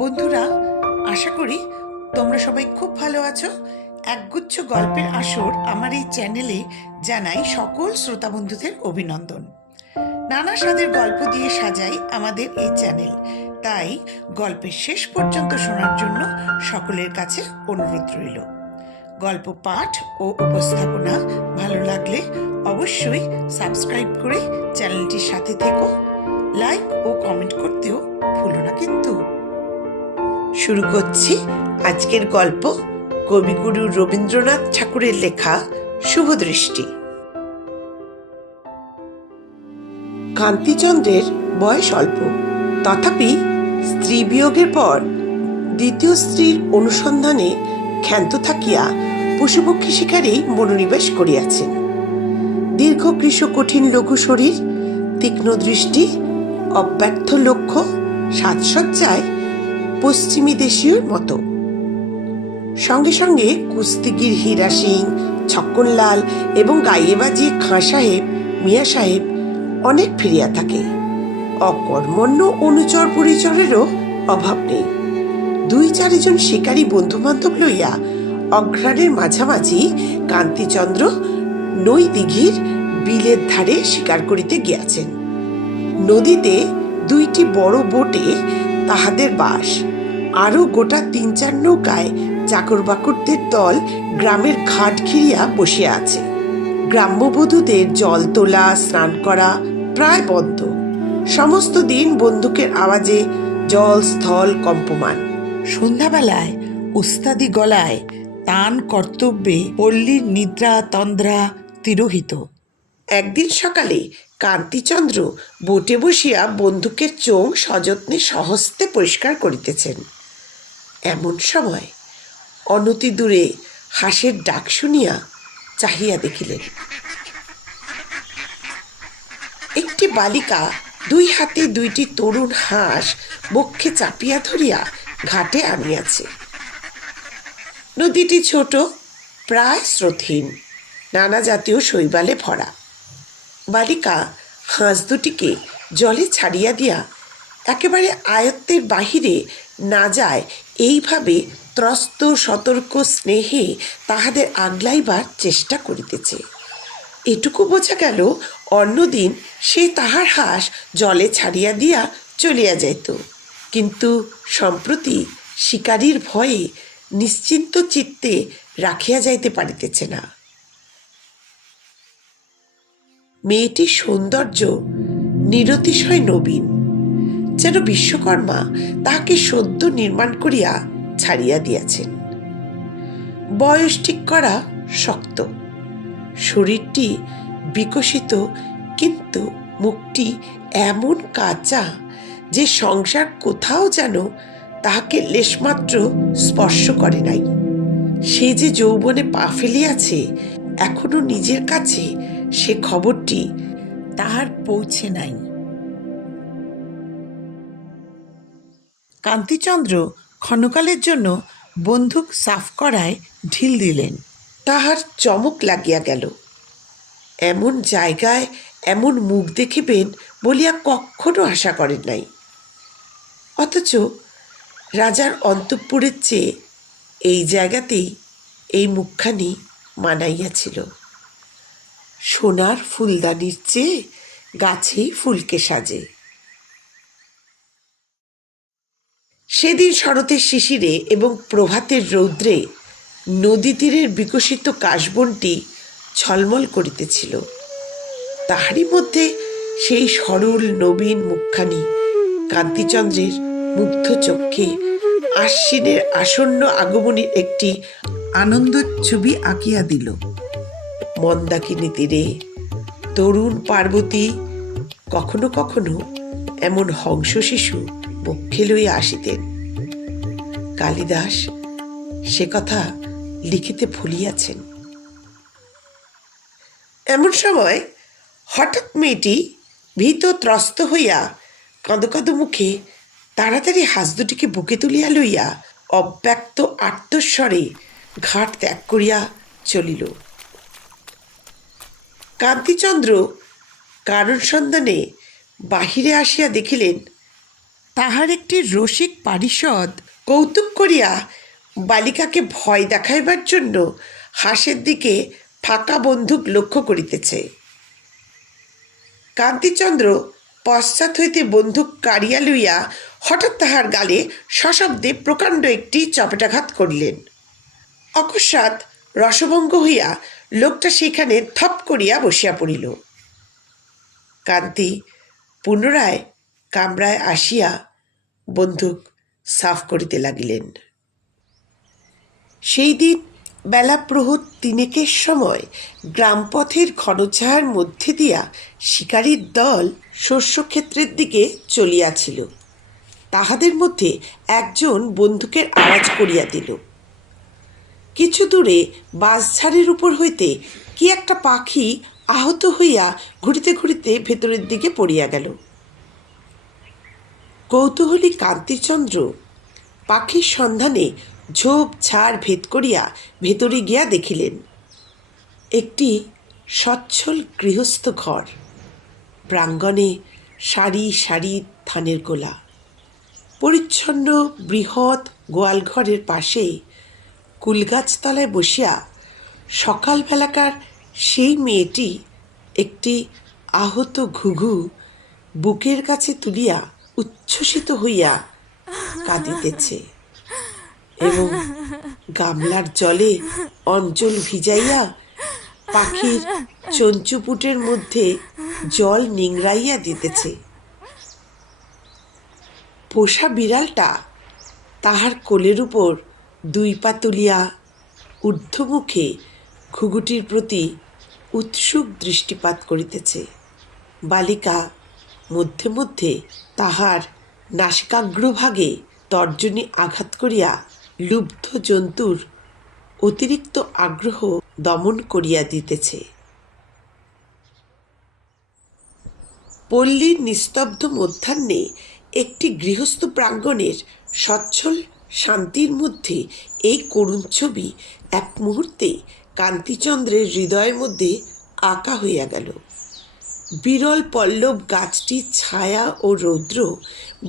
বন্ধুরা, আশা করি তোমরা সবাই খুব ভালো আছো। একগুচ্ছ গল্পের আসর আমার এই চ্যানেলে জানাই সকল শ্রোতা বন্ধুদের অভিনন্দন। নানা স্বাদের গল্প দিয়ে সাজাই আমাদের এই চ্যানেল, তাই গল্পের শেষ পর্যন্ত শোনার জন্য সকলের কাছে অনুরোধ রইল। গল্প পাঠ ও উপস্থাপনা ভালো লাগলে অবশ্যই সাবস্ক্রাইব করে চ্যানেলটির সাথে থেকো। লাইক ও কমেন্ট করতেও ভুলো না কিন্তু। শুরু করছি আজকের গল্প, কবিগুরু রবীন্দ্রনাথ ঠাকুরের লেখা শুভদৃষ্টি। কান্তিচন্দ্রের বয়স অল্প, তথাপি স্ত্রী বিয়োগের পর দ্বিতীয় স্ত্রীর অনুসন্ধানে ক্ষান্ত থাকিয়া পশুপক্ষী শিকারেই মনোনিবেশ করিয়াছেন। দীর্ঘ কৃশ কঠিন লঘু শরীর, তীক্ষ্ণ দৃষ্টি, অব্যর্থ লক্ষ্য, সাজসজ্জায় পশ্চিমী দেশীয় মতো। সঙ্গে সঙ্গে কুস্তিগির হীরা সিং, ছক্কনলাল এবং গাইয়ে বাজিয়ে খাঁ সাহেব, মিয়া সাহেব অনেক ফিরিয়া থাকে। অকর্মণ্য অনুচর পরিচরেরও অভাব নেই। 2-4 জন শিকারী বন্ধুবান্ধব লইয়া অঘ্রাণের মাঝামাঝি কান্তিচন্দ্র নই দিঘির বিলের ধারে শিকার করিতে গিয়াছেন। নদীতে 2টি বড় বোটে তাহাদের বাস। আরো গোটা 3-4 নৌকায় চাকর বাকরদের দল গ্রামের ঘাট ঘিরিয়া বসিয়া আছে। গ্রাম্যবধূদের জল তোলা, স্নান করা প্রায় বন্ধ। সমস্ত দিন বন্দুকের আওয়াজে জল স্থল কম্পমান। সন্ধ্যাবেলায় উস্তাদি গলায় তান কর্তব্যে পল্লীর নিদ্রা তন্দ্রা তিরোহিত। একদিন সকালে কান্তিচন্দ্র বোটে বসিয়া বন্দুকের চোঙ সযত্নে সহস্তে পরিষ্কার করিতেছেন। এমন সময় অনতি দূরে হাঁসের ডাক শুনিয়া চাহিয়া দেখিলেন, একটি বালিকা 2 হাতে 2টি তরুণ হাঁস বক্ষে চাপিয়া ধরিয়া ঘাটে আনিয়াছে। নদীটি ছোট, প্রায় স্রোতহীন, নানা জাতীয় শৈবালে ভরা। বালিকা হাঁস দুটিকে জলে ছাড়িয়া দিয়া একেবারে আয়ত্তের বাহিরে না যায় এইভাবে ত্রস্ত সতর্ক স্নেহে তাহাদের আগলাইবার চেষ্টা করিতেছে। এটুকু বোঝা গেল, অন্যদিন সে তাহার হাঁস জলে ছাড়িয়া দিয়া চলিয়া যাইত, কিন্তু সম্প্রতি শিকারীর ভয়ে নিশ্চিন্ত চিত্তে রাখিয়া যাইতে পারিতেছে না। মেয়েটির সৌন্দর্য নিরতিশয় নবীন, যেন বিশ্বকর্মা তাহাকে সদ্য নির্মাণ করিয়া ছাড়িয়া দিয়াছেন। বয়স ঠিক করা শক্ত, শরীরটি বিকশিত, কিন্তু মুখটি এমন কাঁচা যে সংসার কোথাও যেন তাহাকে লেশমাত্র স্পর্শ করে নাই। সে যে যৌবনে পা ফেলিয়াছে, এখনো নিজের কাছে সে খবরটি তাহার পৌঁছে নাই। কান্তিচন্দ্র ক্ষণকালের জন্য বন্দুক সাফ করায় ঢিল দিলেন। তাহার চমক লাগিয়া গেল। এমন জায়গায় এমন মুখ দেখিবেন বলিয়া কখনো আশা করেন নাই। অথচ রাজার অন্তঃপুরের চেয়ে এই জায়গাতেই এই মুখখানি মানাইয়াছিল। সোনার ফুলদানির চেয়ে গাছেই ফুলকে সাজে। সেদিন শরতের শিশিরে এবং প্রভাতের রৌদ্রে নদী তীরের বিকশিত কাশবনটি ঝলমল করিতেছিল। তাহারই মধ্যে সেই সরল নবীন মুখখানি কান্তিচন্দ্রের মুগ্ধ চক্ষে আশ্বিনের আসন্ন আগমনের একটি আনন্দ ছবি আঁকিয়া দিল। মন্দাকিনী তীরে তরুণ পার্বতী কখনো কখনো এমন হংস শিশু পক্ষে লইয়া আসিতেন। কালিদাস সে কথা লিখিতে ভুলিয়াছেন। এমন সময় হঠাৎ মেয়েটি ভীত ত্রস্ত হইয়া কাঁদো কাঁদো মুখে তাড়াতাড়ি হাঁস দুটিকে বুকে তুলিয়া লইয়া অব্যক্ত আর্তস্বরে ঘাট ত্যাগ করিয়া চলিল। কান্তিচন্দ্র কারণ সন্ধানে বাহিরে আসিয়া দেখিলেন তাহার একটি রসিক পারিষদ কৌতুক করিয়া বালিকাকে ভয় দেখাইবার জন্য হাসের দিকে ফাঁকা বন্দুক লক্ষ্য করিতেছে। কান্তিচন্দ্র পশ্চাৎ হইতে বন্দুক কাড়িয়া লইয়া হঠাৎ তাহার গালে সশব্দে প্রকাণ্ড একটি চপেটাঘাত করিলেন। অকস্মাৎ রসভঙ্গ হইয়া লোকটা সেখানে থপ করিয়া বসিয়া পড়িল। কান্তি পুনরায় কামরায় আসিয়া বন্দুক সাফ করিতে লাগিলেন। সেই দিন বেলা প্রহর 3 সময় গ্রামপথের ঘনছায়ার মধ্যে দিয়া শিকারীর দল শস্যক্ষেত্রের দিকে চলিয়াছিল। তাহাদের মধ্যে একজন বন্দুকের আওয়াজ করিয়া দিল। কিছু দূরে বাঁশঝাড়ের উপর হইতে কি একটা পাখি আহত হইয়া ঘুরিতে ঘুরিতে ভেতরের দিকে পড়িয়া গেল। কৌতূহলী কান্তিচন্দ্র পাখির সন্ধানে ঝোপ ঝাড় ভেদ করিয়া ভেতরে গিয়া দেখিলেন একটি সচ্ছল গৃহস্থ ঘর। প্রাঙ্গণে সারি সারি ধানের গোলা। পরিচ্ছন্ন বৃহৎ গোয়ালঘরের পাশে কুলগাছতলায় বসিয়া সকালবেলাকার সেই মেয়েটি একটি আহত ঘুঘু বুকের কাছে তুলিয়া উচ্ছ্বসিত হইয়া কাঁদিতেছে এবং গামলার জলে অঞ্চল ভিজাইয়া পাখির চঞ্চুপুটের মধ্যে জল নিংড়াইয়া দিতেছে। পোষা বিড়ালটা তাহার কোলের উপর 2 পা তুলিয়া ঊর্ধ্বমুখে ঘুঘুটির প্রতি উৎসুক দৃষ্টিপাত করিতেছে। বালিকা মধ্যে মধ্যে তাহার নাসিকাগ্রভাগে তর্জনী আঘাত করিয়া লুব্ধ জন্তুর অতিরিক্ত আগ্রহ দমন করিয়া দিতেছে। পল্লীর নিস্তব্ধ মধ্যাহ্নে একটি গৃহস্থ প্রাঙ্গণের সচ্ছল শান্তির মধ্যে এই করুণ ছবি এক মুহূর্তে কান্তিচন্দ্রের হৃদয়ের মধ্যে আঁকা হইয়া গেল। বিরল পল্লব গাছটির ছায়া ও রৌদ্র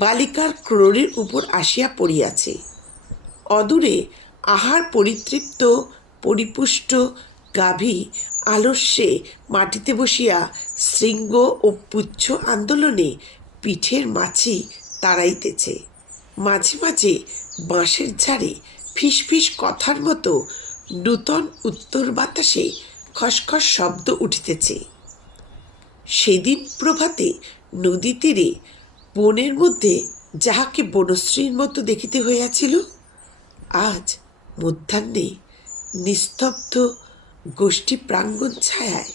বালিকার ক্রোড়ের উপর আসিয়া পড়িয়াছে। অদূরে আহার পরিতৃপ্ত পরিপুষ্ট গাভী আলস্যে মাটিতে বসিয়া শৃঙ্গ ও পুচ্ছ আন্দোলনে পিঠের মাছি তাড়াইতেছে। মাঝে মাঝে বাঁশের ঝাড়ে ফিসফিস কথার মতো নূতন উত্তর বাতাসে খসখস শব্দ উঠিতেছে। সেদিন প্রভাতে নদী তীরে বনের মধ্যে যাহাকে বনশ্রীর মতো দেখিতে হইয়াছিল, আজ মধ্যাহ্নে নিস্তব্ধ গোষ্ঠী প্রাঙ্গণ ছায়ায়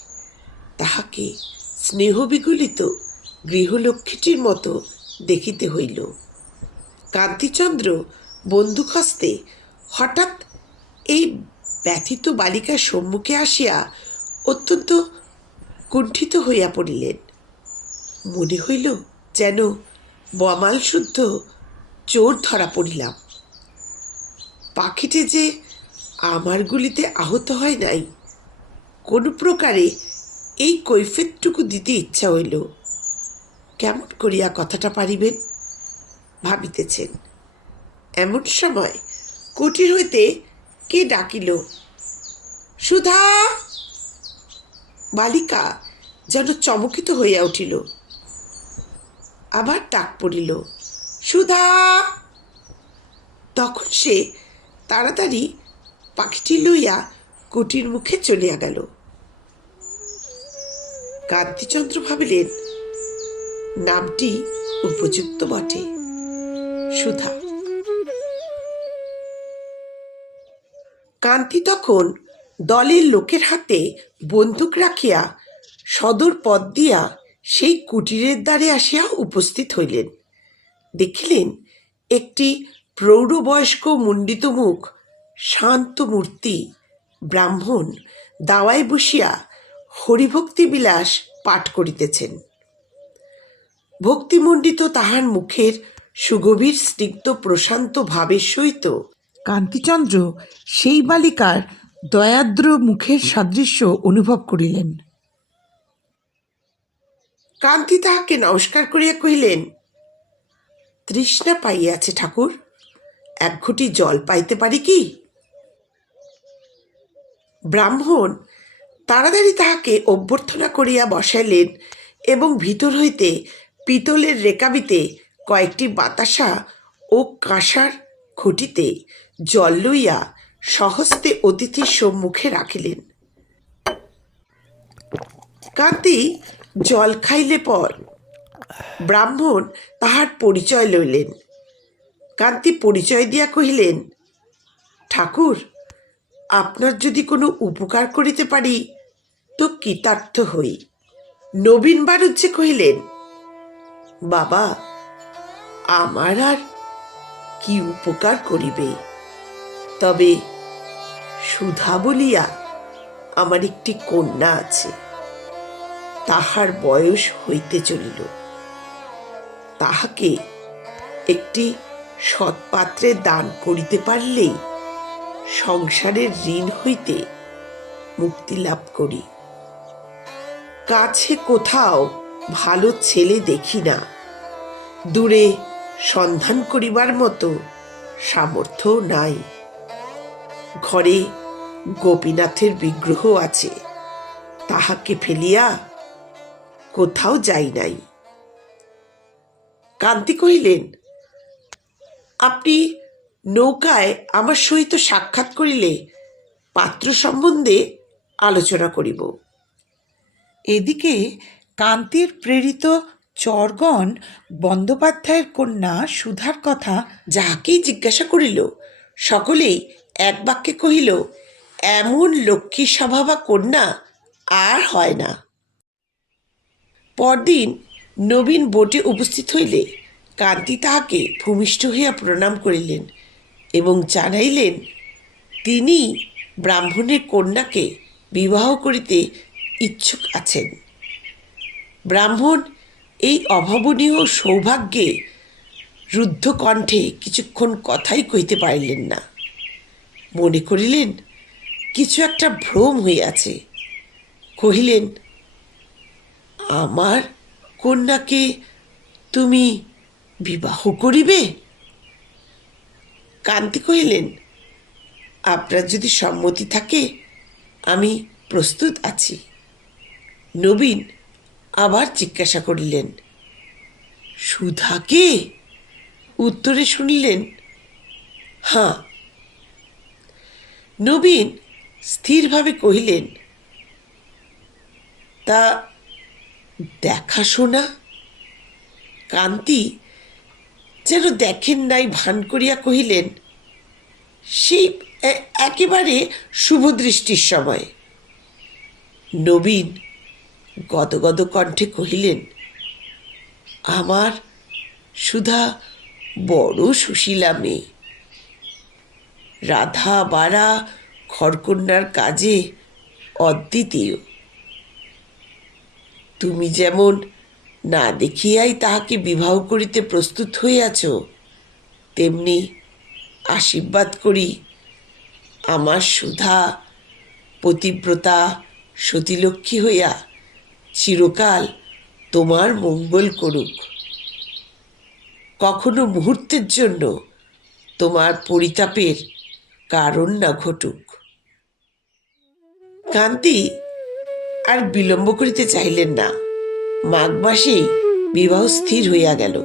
তাহাকে স্নেহবিগলিত গৃহলক্ষ্মীটির মতো দেখিতে হইল। কান্তিচন্দ্র বন্দুক হস্তে হঠাৎ এই ব্যথিত বালিকার সম্মুখে আসিয়া অত্যন্ত কুণ্ঠিত হইয়া পড়িলেন। মনে হইল যেন বমাল শুদ্ধ চোর ধরা পড়িলাম। পাখিটি যে আমার গুলিতে আহত হয় নাই, কোনো প্রকারে এই কৈফিয়তটুকু দিতে ইচ্ছা হইল। কেমন করিয়া কথাটা পারিবেন ভাবিতেছেন। এমন সময় কুটির হইতে কে ডাকিল, সুধা! বালিকা যেন চমকিত হইয়া উঠিল। আবার ডাক পড়িল, সুধা! তখন সে তাড়াতাড়ি পাখিটি লইয়া কুটির মুখে চলিয়া গেল। কান্তিচন্দ্র ভাবিলেন নামটি উপযুক্ত বটে, সুধা। কান্তি তখন দলের লোকের হাতে বন্দুক রাখিয়া সদর পথ দিয়া সেই কুটিরের দ্বারে আসিয়া উপস্থিত হইলেন। দেখিলেন একটি প্রৌঢ়বয়স্ক মুণ্ডিত মুখ শান্ত মূর্তি ব্রাহ্মণ দাওয়ায় বসিয়া হরিভক্তি বিলাস পাঠ করিতেছেন। ভক্তিমণ্ডিত তাহার মুখের সুগভীর স্নিগ্ধ প্রশান্ত ভাবের সহিত কান্তিচন্দ্র সেই বালিকার দয়াদ্র মুখের সাদৃশ্য অনুভব করিলেন। কান্তি তাহাকে নমস্কার করিয়া কহিলেন, তৃষ্ণা পাইয়াছে ঠাকুর, এক ঘটি জল পাইতে পারি কি? ব্রাহ্মণ তাড়াতাড়ি তাহাকে অভ্যর্থনা করিয়া বসাইলেন এবং ভিতর হইতে পিতলের রেকাবিতে কয়েকটি বাতাসা ও কাঁসার ঘটিতে জল লইয়া সহস্তে অতিথির সম্মুখে রাখিলেন। কান্তি জল খাইলে পর ব্রাহ্মণ তাহার পরিচয় লইলেন। কান্তি পরিচয় দিয়া কহিলেন, ঠাকুর, আপনার যদি কোনো উপকার করিতে পারি তো কৃতার্থ হই। নবীন বাড়ুজ্যে কহিলেন, বাবা, আমার আর কি উপকার করিবে? তবে সুধা বলিয়া আমার একটি কন্যা আছে, তাহার বয়স হইতে চলিল। তাহাকে একটি সৎপাত্রে দান করিতে পারলেই সংসারের ঋণ হইতে মুক্তি লাভ করি। কাছে কোথাও ভালো ছেলে দেখি না, দূরে সন্ধান করিবার মতো সামর্থ্য নাই। ঘরে গোপীনাথের বিগ্রহ আছে, তাহাকে ফেলিয়া কোথাও যাই নাই। কান্তি কহিলেন, আপনি নৌকায় আমার সহিত সাক্ষাৎ করিলে পাত্র সম্বন্ধে আলোচনা করিব। এদিকে কান্তির প্রেরিত চরগণ বন্দ্যোপাধ্যায়ের কন্যা সুধার কথা যাহাকেই জিজ্ঞাসা করিল, সকলেই এক বাক্যে কহিল, এমন লক্ষ্মী স্বভাবা কন্যা আর হয় না। পরদিন নবীন বোটে উপস্থিত হইলে কান্তি তাহাকে ভূমিষ্ঠ হইয়া প্রণাম করিলেন এবং জানাইলেন তিনি ব্রাহ্মণের কন্যাকে বিবাহ করিতে ইচ্ছুক আছেন। ব্রাহ্মণ এই অভাবনীয় সৌভাগ্যে রুদ্ধ কণ্ঠে কিছুক্ষণ কথাই কইতে পারিলেন না। মনে করিলেন কিছু একটা ভ্রম হইয়াছে। কহিলেন, আমার কন্যাকে তুমি বিবাহ করিবে? কান্তি কহিলেন, আপনার যদি সম্মতি থাকে আমি প্রস্তুত আছি। নবীন আবার জিজ্ঞাসা করিলেন, সুধাকে? উত্তরে শুনিলেন, হাঁ। নবীন স্থিরভাবে কহিলেন, তা দেখাশোনা? কান্তি যেন দেখেন নাই ভান করিয়া কহিলেন, সেই একেবারে শুভদৃষ্টির সময়। নবীন গদগদ কণ্ঠে কহিলেন, আমার সুধা বড় সুশীলা মেয়ে, রাধা বাড়া ঘরকন্যার কাজে অদ্বিতীয়। তুমি যেমন না দেখিয়াই তাহাকে বিবাহ করিতে প্রস্তুত হইয়াছ, তেমনি আশীর্বাদ করি আমার সুধা পতিব্রতা সতীলক্ষ্মী হইয়া চিরকাল তোমার মঙ্গল করুক, কখনো মুহূর্তের জন্য তোমার পরিতাপের কারণ না ঘটুক। কান্তি আর বিলম্ব করিতে চাইলেন না। মাঘ মাসেই বিবাহ স্থির হইয়া গেল।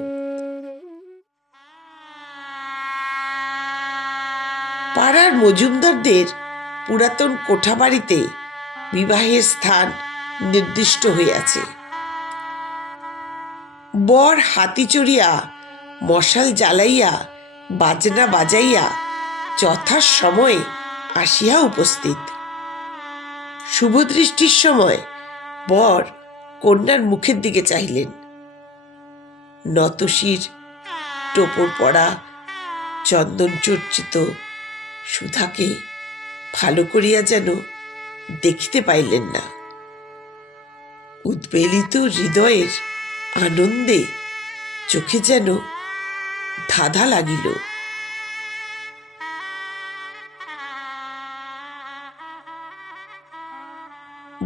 পাড়ার মজুমদারদের পুরাতন কোঠাবাড়িতে বিবাহের স্থান নির্দিষ্ট হইয়াছে। বর হাতি চড়িয়া মশাল জ্বালাইয়া বাজনা বাজাইয়া যথার সময়ে আসিয়া উপস্থিত। শুভদৃষ্টির সময় বর কন্যার মুখের দিকে চাহিলেন। নতশির টোপর পড়া চন্দন চর্চিত সুধাকে ভালো করিয়া যেন দেখিতে পাইলেন না। উদ্বেলিত হৃদয়ের আনন্দে চোখে যেন ধাঁধা লাগিল।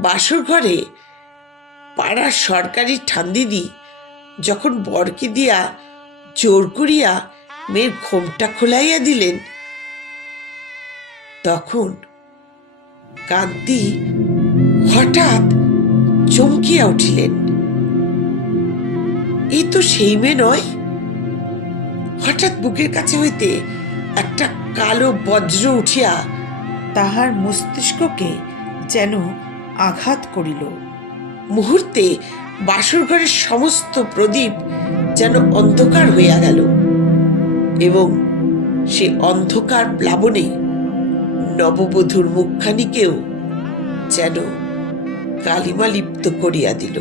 বাসর ঘরে পাড়ার সরকারি ঠান্দিদি যখন বরকে দিয়া জোর করিয়া মেয়ের ঘোমটা খোলাইয়া দিলেন, তখন কান্তি হঠাৎ চমকিয়া উঠিলেন। এই তো সেই মেয়ে নয়। হঠাৎ বুকের কাছে হইতে একটা কালো বজ্র উঠিয়া তাহার মস্তিষ্ককে যেন আঘাত করিল। মুহূর্তে বাসর ঘরের সমস্ত প্রদীপ যেন অন্ধকার হইয়া গেল এবং সে অন্ধকার প্লাবনে নববধূর মুখখানিকেও যেন কালিমা লিপ্ত করিয়া দিল।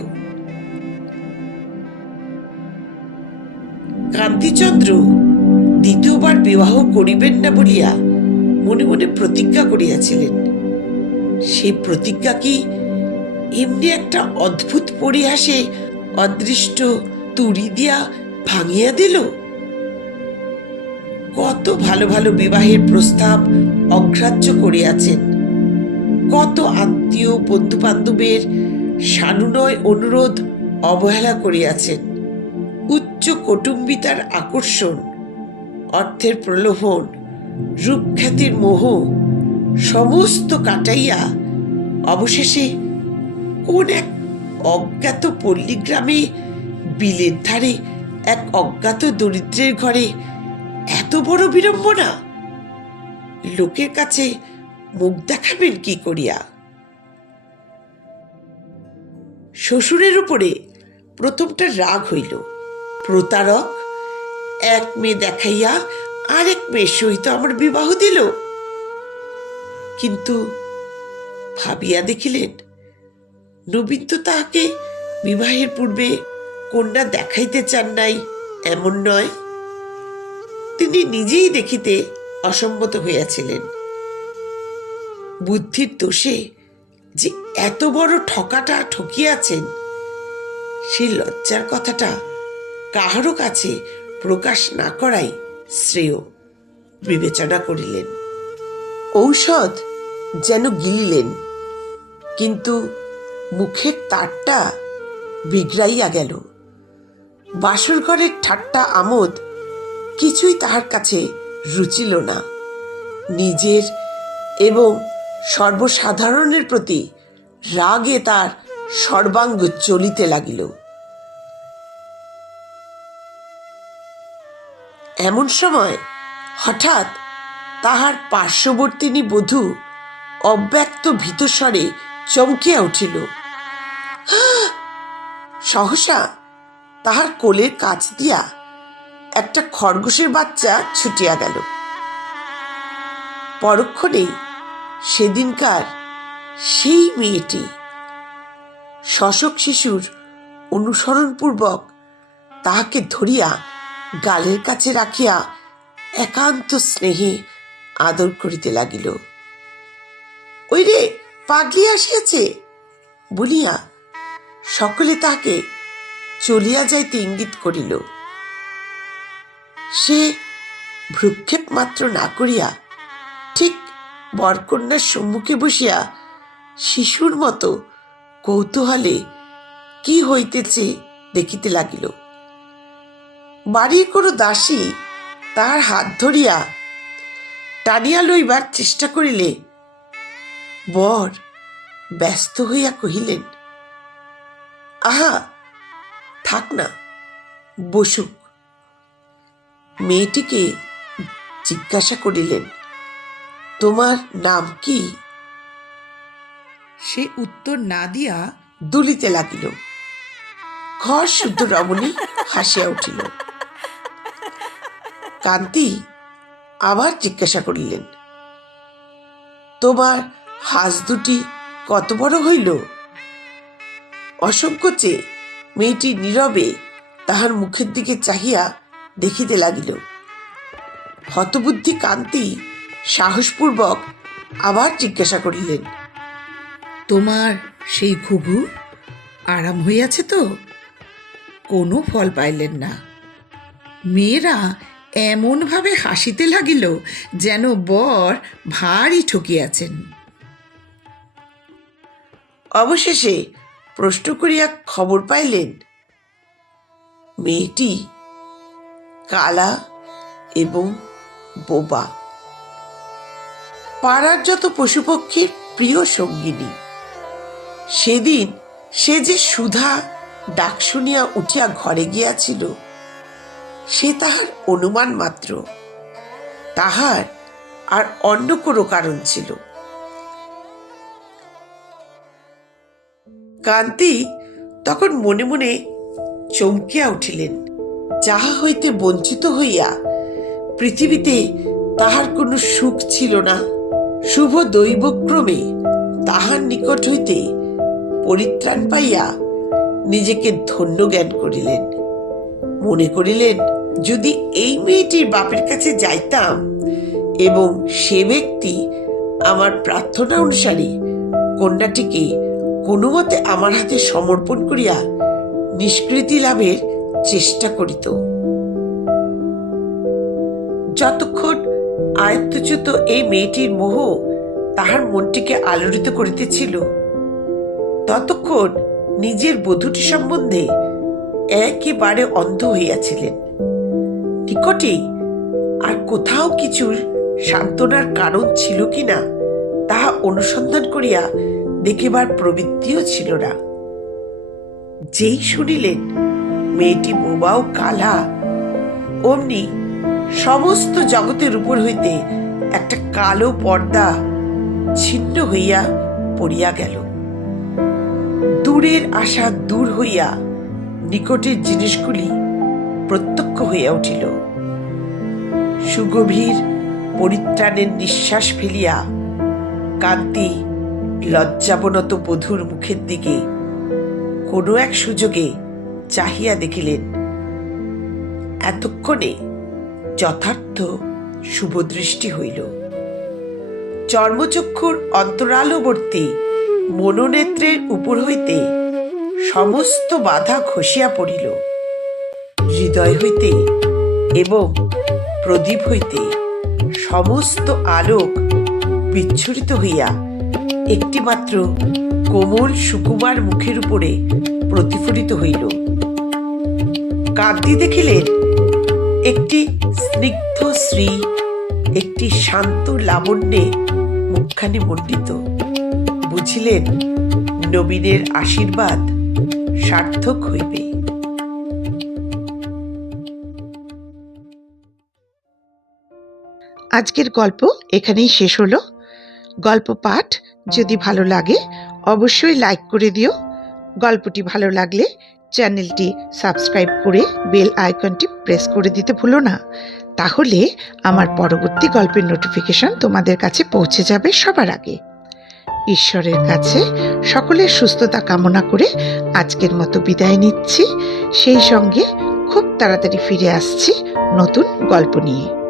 কান্তিচন্দ্র দ্বিতীয়বার বিবাহ করিবেন না বলিয়া মনে মনে প্রতিজ্ঞা করিয়াছিলেন। সেই প্রতিজ্ঞা কি এমনি একটা অদ্ভুত পরিহাসে অদৃষ্ট তুড়ি দিয়া ভাঙিয়া দিল? কত ভালো ভালো বিবাহের প্রস্তাব অগ্রাহ্য করিয়াছেন, কত আত্মীয় বন্ধু বান্ধবের সানুনয় অনুরোধ অবহেলা করিয়াছেন, উচ্চ কৌটুম্বিতার আকর্ষণ, অর্থের প্রলোভন, রূপখ্যাতির মোহ সমস্ত কাটাইয়া অবশেষে কোন এক অজ্ঞাত পল্লীগ্রামে বিলের ধারে এক অজ্ঞাত দরিদ্রের ঘরে এত বড় বিড়ম্বনা! লোকের কাছে মুখ দেখাবেন কি করিয়া? শ্বশুরের উপরে প্রথমটা রাগ হইল। প্রতারক এক মেয়ে দেখাইয়া আরেক মেয়ের সহিত আমার বিবাহ দিল। কিন্তু ভাবিয়া দেখিলেন, নবীন তো তাহাকে বিবাহের পূর্বে কন্যা দেখাইতে চান নাই এমন নয়, তিনি নিজেই দেখিতে অসম্মত হইয়াছিলেন। বুদ্ধির দোষে যে এত বড় ঠকাটা ঠকিয়াছেন, সেই লজ্জার কথাটা কাহারও কাছে প্রকাশ না করাই শ্রেয় বিবেচনা করিলেন। ঔষধ যেন গিলিলেন, কিন্তু মুখের তারটা বিগড়াইয়া গেল। বাসর ঘরের ঠাট্টা আমোদ কিছুই তাহার কাছে রুচিল না। নিজের এবং সর্বসাধারণের প্রতি রাগে তার সর্বাঙ্গ চলিতে লাগিল। এমন সময় হঠাৎ তাহার পার্শ্ববর্তিনী বধূ অব্যক্ত ভীতস্বরে চমকিয়া উঠিল। সহসা তাহার কোলের কাছ দিয়া একটা খরগোশের বাচ্চা ছুটিয়া গেল। পরক্ষণেই সেদিনকার সেই মেয়েটি শশক শিশুর অনুসরণপূর্বক তাহাকে ধরিয়া গালের কাছে রাখিয়া একান্ত স্নেহে আদর করিতে লাগিল। ওই রে, পাগলি আসিয়াছে বলিয়া সকলে তাহাকে চলিয়া যাইতে ইঙ্গিত করিল। সে ভ্রুক্ষেপ মাত্র না করিয়া ঠিক বরকন্যার সম্মুখে বসিয়া শিশুর মতো কৌতূহলে কি হইতেছে দেখিতে লাগিল। বাড়ির কোনো দাসী তাহার হাত ধরিয়া টানিয়া লইবার চেষ্টা করিলে বর ব্যস্ত হইয়া কহিলেন, আহা, থাক না, বসুক। মেয়েটিকে জিজ্ঞাসা করিলেন, তোমার নাম কি? সে উত্তর না দিয়া দুলিতে লাগিল। ঘর শুদ্ধ রমণী হাসিয়া উঠিল। কান্তি আবার জিজ্ঞাসা করিলেন, তোমার হাঁস দুটি কত বড় হইল? অসংকোচে মেয়েটি নীরবে তাহার মুখের দিকে চাহিয়া দেখিতে লাগিল। হতবুদ্ধি কান্তি সাহসপূর্বক আবার জিজ্ঞাসা করিলেন, তোমার সেই ঘুঘু আরাম হইয়াছে তো? কোনো ফল পাইলেন না। মেয়েরা এমনভাবে হাসিতে লাগিল যেন বর ভারী ঠকিয়াছেন। অবশেষে প্রশ্ন করিয়া খবর পাইলেন মেয়েটি কালা এবং বোবা। পাড়ার যত পশুপক্ষীর প্রিয় সঙ্গিনী। সেদিন সে যে সুধা ডাক শুনিয়া উঠিয়া ঘরে গিয়াছিল, সে তাহার অনুমান মাত্র, তাহার আর অন্য কোনো কারণ ছিল। কান্তি তখন মনে মনে চমকিয়া উঠিলেন। যাহা হইতে বঞ্চিত হইয়া পৃথিবীতে তাহার কোনো সুখ ছিল না, শুভ দৈবক্রমে তাহার নিকট হইতে পরিত্রাণ পাইয়া নিজেকে ধন্য জ্ঞান করিলেন। মনে করিলেন, যদি এই মেয়েটির বাপের কাছে যাইতাম এবং সে ব্যক্তি আমার প্রার্থনা অনুসারে কন্যাটিকে কোনো মতে আমার হাতে সমর্পণ করিয়া নিষ্কৃতি লাভের চেষ্টা করিত। যতক্ষণ আয়ত্তচ্যুত এই মেয়েটির মোহ তাহার মনটিকে আলোড়িত করিতেছিল, ততক্ষণ নিজের বধূটি সম্বন্ধে একেবারে অন্ধ হইয়াছিলেন। নিকটে আর কোথাও কিছুর সান্ত্বনার কারণ ছিল কিনা তাহা অনুসন্ধান করিয়া দেখিবার প্রবৃত্তিও ছিল না। যেই শুনিলেন মেয়েটি বোবা ও কালা, অমনি সমস্ত জগতের উপর হইতে একটা কালো পর্দা ছিন্ন হইয়া পড়িয়া গেল। দূরের আশা দূর হইয়া নিকটের জিনিসগুলি প্রত্যক্ষ হইয়া উঠিল। সুগভীর পরিত্রাণের নিঃশ্বাস ফেলিয়া কান্তি লজ্জাবনত বধূর মুখের দিকে কোনো এক সুযোগে চাহিয়া দেখিলেন। এতক্ষণে যথার্থ শুভদৃষ্টি হইল। চর্মচক্ষুর অন্তরালবর্তী মনোনেত্রের উপর হইতে সমস্ত বাধা খসিয়া পড়িল। হৃদয় হইতে এবং প্রদীপ হইতে সমস্ত আলোক বিচ্ছুরিত হইয়া একটিমাত্র কোমল সুকুমার মুখের উপরে প্রতিফলিত হইল। কান্তি দেখিলেন একটি স্নিগ্ধ শ্রী, একটি শান্ত লাবণ্যে মুখখানি মণ্ডিত। বুঝিলেন নবীনের আশীর্বাদ সার্থক হইবে। আজকের গল্প এখানেই শেষ হলো। গল্প পাঠ যদি ভালো লাগে অবশ্যই লাইক করে দিও। গল্পটি ভালো লাগলে চ্যানেলটি সাবস্ক্রাইব করে বেল আইকনটি প্রেস করে দিতে ভুলো না। তাহলে আমার পরবর্তী গল্পের নোটিফিকেশন তোমাদের কাছে পৌঁছে যাবে সবার আগে। ঈশ্বরের কাছে সকলের সুস্থতা কামনা করে আজকের মতো বিদায় নিচ্ছি। সেই সঙ্গে খুব তাড়াতাড়ি ফিরে আসছি নতুন গল্প নিয়ে।